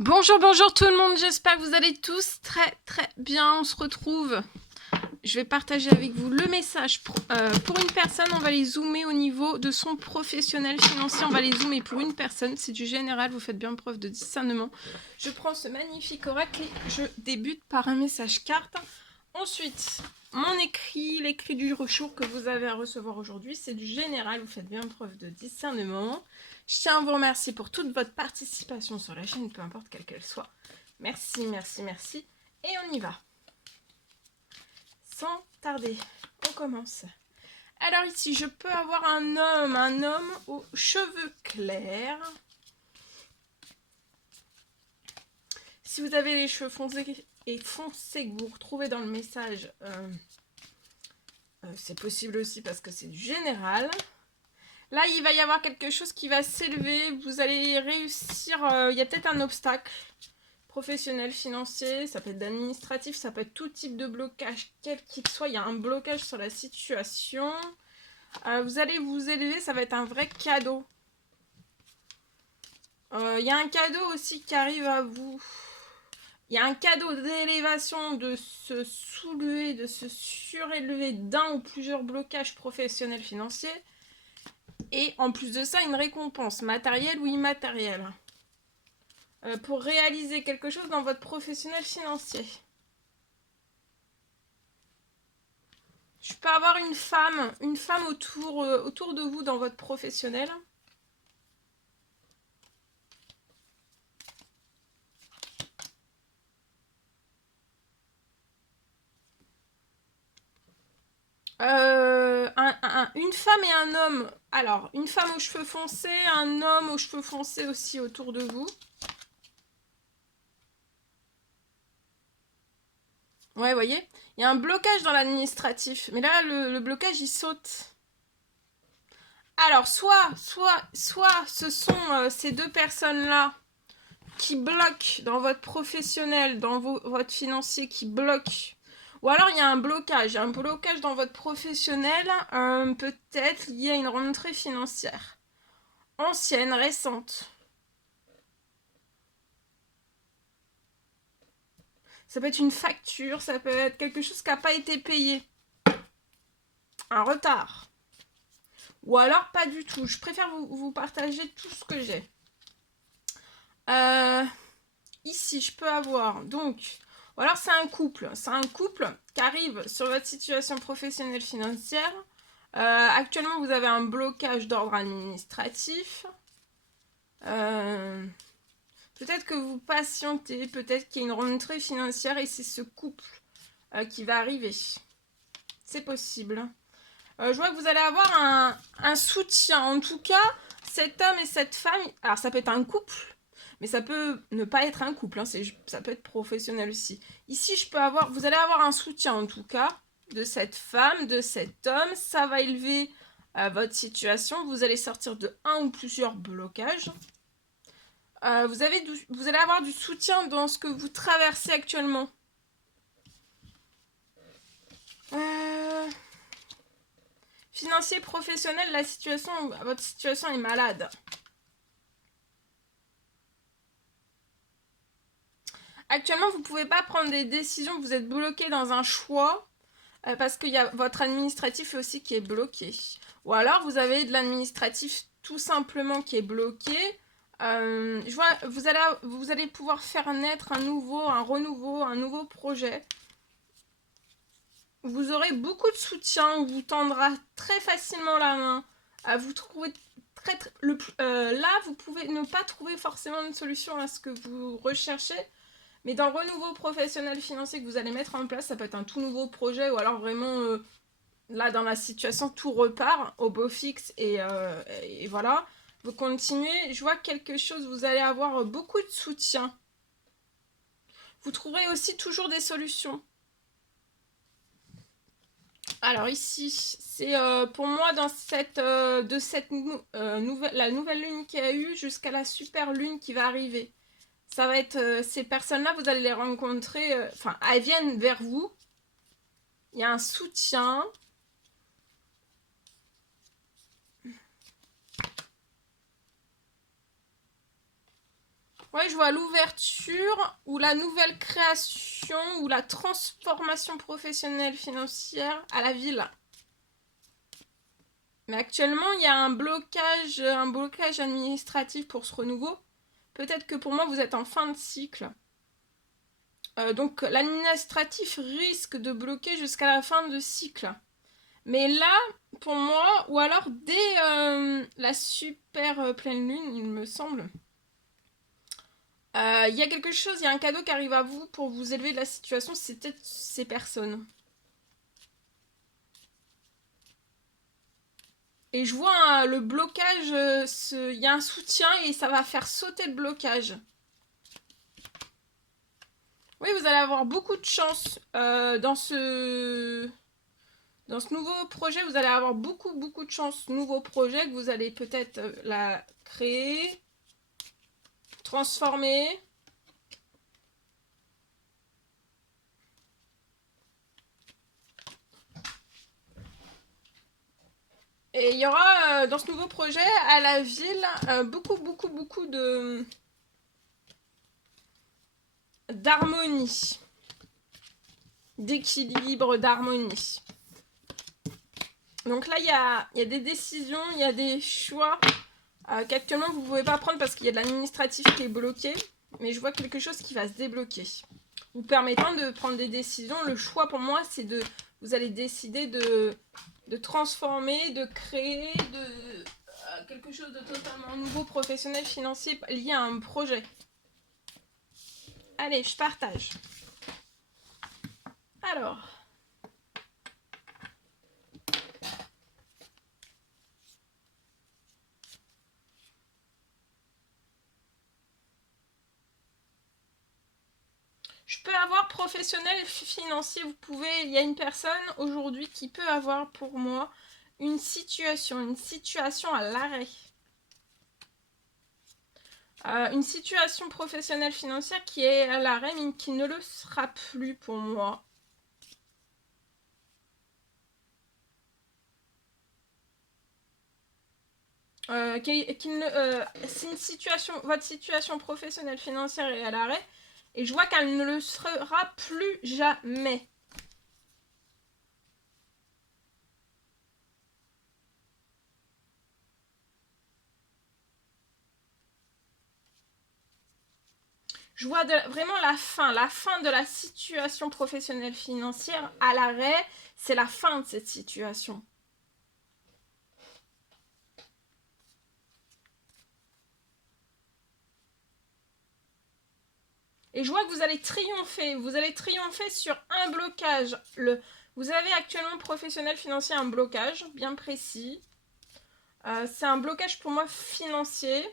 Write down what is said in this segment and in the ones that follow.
Bonjour, bonjour tout le monde, j'espère que vous allez tous très bien. On se retrouve. Je vais partager avec vous le message pour une personne. On va les zoomer au niveau de son professionnel financier. On va les zoomer pour une personne. C'est du général, vous faites bien preuve de discernement. Je prends ce magnifique oracle et je débute par un message carte. Ensuite, mon écrit, l'écrit du jour que vous avez à recevoir aujourd'hui, c'est du général, vous faites bien preuve de discernement. Je tiens à vous remercier pour toute votre participation sur la chaîne, peu importe quelle qu'elle soit. Merci, merci, merci. Et on y va. Sans tarder, on commence. Alors ici, je peux avoir un homme aux cheveux clairs. Si vous avez les cheveux foncés que vous retrouvez dans le message, c'est possible aussi parce que c'est du général. Là, il va y avoir quelque chose qui va s'élever. Vous allez réussir. Il y a peut-être un obstacle professionnel, financier. Ça peut être administratif. Ça peut être tout type de blocage, quel qu'il soit. Il y a un blocage sur la situation. Vous allez vous élever. Ça va être un vrai cadeau. Il y a un cadeau aussi qui arrive à vous. Il y a un cadeau d'élévation, de se soulever, de se surélever d'un ou plusieurs blocages professionnels financiers. Et en plus de ça, une récompense matérielle ou immatérielle pour réaliser quelque chose dans votre professionnel financier. Je peux avoir une femme autour de vous dans votre professionnel. Une femme et un homme. Alors, une femme aux cheveux foncés, un homme aux cheveux foncés aussi autour de vous. Ouais, vous voyez, il y a un blocage dans l'administratif. Mais là, le blocage, il saute. Alors, soit ce sont ces deux personnes-là qui bloquent dans votre professionnel, dans votre financier, qui bloquent. Ou alors, il y a un blocage dans votre professionnel, peut-être lié à une rentrée financière. Ancienne, récente. Ça peut être une facture, ça peut être quelque chose qui n'a pas été payé. Un retard. Ou alors pas du tout. Je préfère vous partager tout ce que j'ai. Ici, je peux avoir donc... Ou alors c'est un couple. C'est un couple qui arrive sur votre situation professionnelle financière. Actuellement, vous avez un blocage d'ordre administratif. Peut-être que vous patientez. Peut-être qu'il y a une rentrée financière et c'est ce couple qui va arriver. C'est possible. Je vois que vous allez avoir un soutien. En tout cas, cet homme et cette femme, alors ça peut être un couple, mais ça peut ne pas être un couple, hein, ça peut être professionnel aussi. Ici, vous allez avoir un soutien en tout cas de cette femme, de cet homme. Ça va élever votre situation. Vous allez sortir de un ou plusieurs blocages. Vous allez avoir du soutien dans ce que vous traversez actuellement. Financier, professionnel, votre situation est malade. Actuellement, vous ne pouvez pas prendre des décisions, vous êtes bloqué dans un choix parce qu'il y a votre administratif aussi qui est bloqué. Ou alors, vous avez de l'administratif tout simplement qui est bloqué. Je vois, vous allez pouvoir faire naître un renouveau, un nouveau projet. Vous aurez beaucoup de soutien, on vous tendra très facilement la main. Vous trouvez là, vous pouvez ne pas trouver forcément une solution à ce que vous recherchez. Mais dans le renouveau professionnel financier que vous allez mettre en place, ça peut être un tout nouveau projet ou alors vraiment, là, dans la situation, tout repart au beau fixe et voilà. Vous continuez, je vois quelque chose, vous allez avoir beaucoup de soutien. Vous trouverez aussi toujours des solutions. Alors ici, c'est pour moi dans la nouvelle lune qu'il y a eu jusqu'à la super lune qui va arriver. Ça va être ces personnes-là, vous allez les rencontrer, elles viennent vers vous. Il y a un soutien. Ouais, je vois l'ouverture ou la nouvelle création ou la transformation professionnelle financière à la ville. Mais actuellement, il y a un blocage administratif pour ce renouveau. Peut-être que pour moi, vous êtes en fin de cycle. Donc l'administratif risque de bloquer jusqu'à la fin de cycle. Mais là, pour moi, ou alors dès la super pleine lune, il me semble, il y a quelque chose, il y a un cadeau qui arrive à vous pour vous élever de la situation, c'est peut-être ces personnes. Et je vois le blocage, il y a un soutien et ça va faire sauter le blocage. Oui, vous allez avoir beaucoup de chance dans ce nouveau projet. Vous allez avoir beaucoup de chance. Nouveau projet que vous allez peut-être la créer, transformer. Et il y aura dans ce nouveau projet à la ville beaucoup de d'harmonie, d'équilibre, d'harmonie. Donc là, il y a des décisions, il y a des choix qu'actuellement vous ne pouvez pas prendre parce qu'il y a de l'administratif qui est bloqué. Mais je vois quelque chose qui va se débloquer, vous permettant de prendre des décisions. Le choix pour moi, c'est de... Vous allez décider de transformer, de créer quelque chose de totalement nouveau, professionnel, financier, lié à un projet. Allez, je partage. Alors... Je peux avoir professionnel, financier, vous pouvez... Il y a une personne aujourd'hui qui peut avoir pour moi une situation à l'arrêt. Une situation professionnelle financière qui est à l'arrêt, mais qui ne le sera plus pour moi. C'est une situation, votre situation professionnelle financière est à l'arrêt, et je vois qu'elle ne le sera plus jamais. Je vois vraiment la fin de la situation professionnelle financière à l'arrêt. C'est la fin de cette situation. Et je vois que vous allez triompher. Vous allez triompher sur un blocage. Vous avez actuellement professionnel financier un blocage bien précis. C'est un blocage pour moi financier.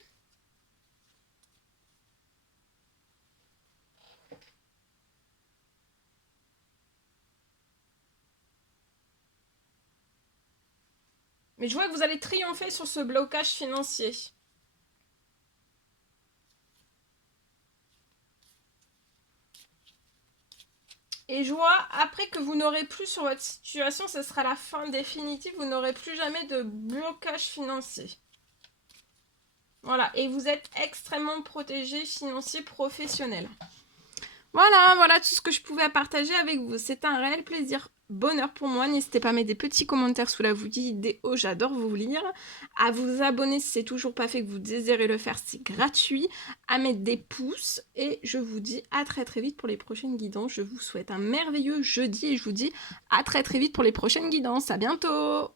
Mais je vois que vous allez triompher sur ce blocage financier. Et je vois, après que vous n'aurez plus sur votre situation, ce sera la fin définitive, vous n'aurez plus jamais de blocage financier. Voilà, et vous êtes extrêmement protégé financier professionnel. Voilà tout ce que je pouvais partager avec vous. C'est un réel plaisir, bonheur pour moi. N'hésitez pas à mettre des petits commentaires sous la vidéo, j'adore vous lire. À vous abonner si c'est toujours pas fait, que vous désirez le faire, c'est gratuit. À mettre des pouces. Et je vous dis à très vite pour les prochaines guidances. Je vous souhaite un merveilleux jeudi et je vous dis à très vite pour les prochaines guidances. À bientôt!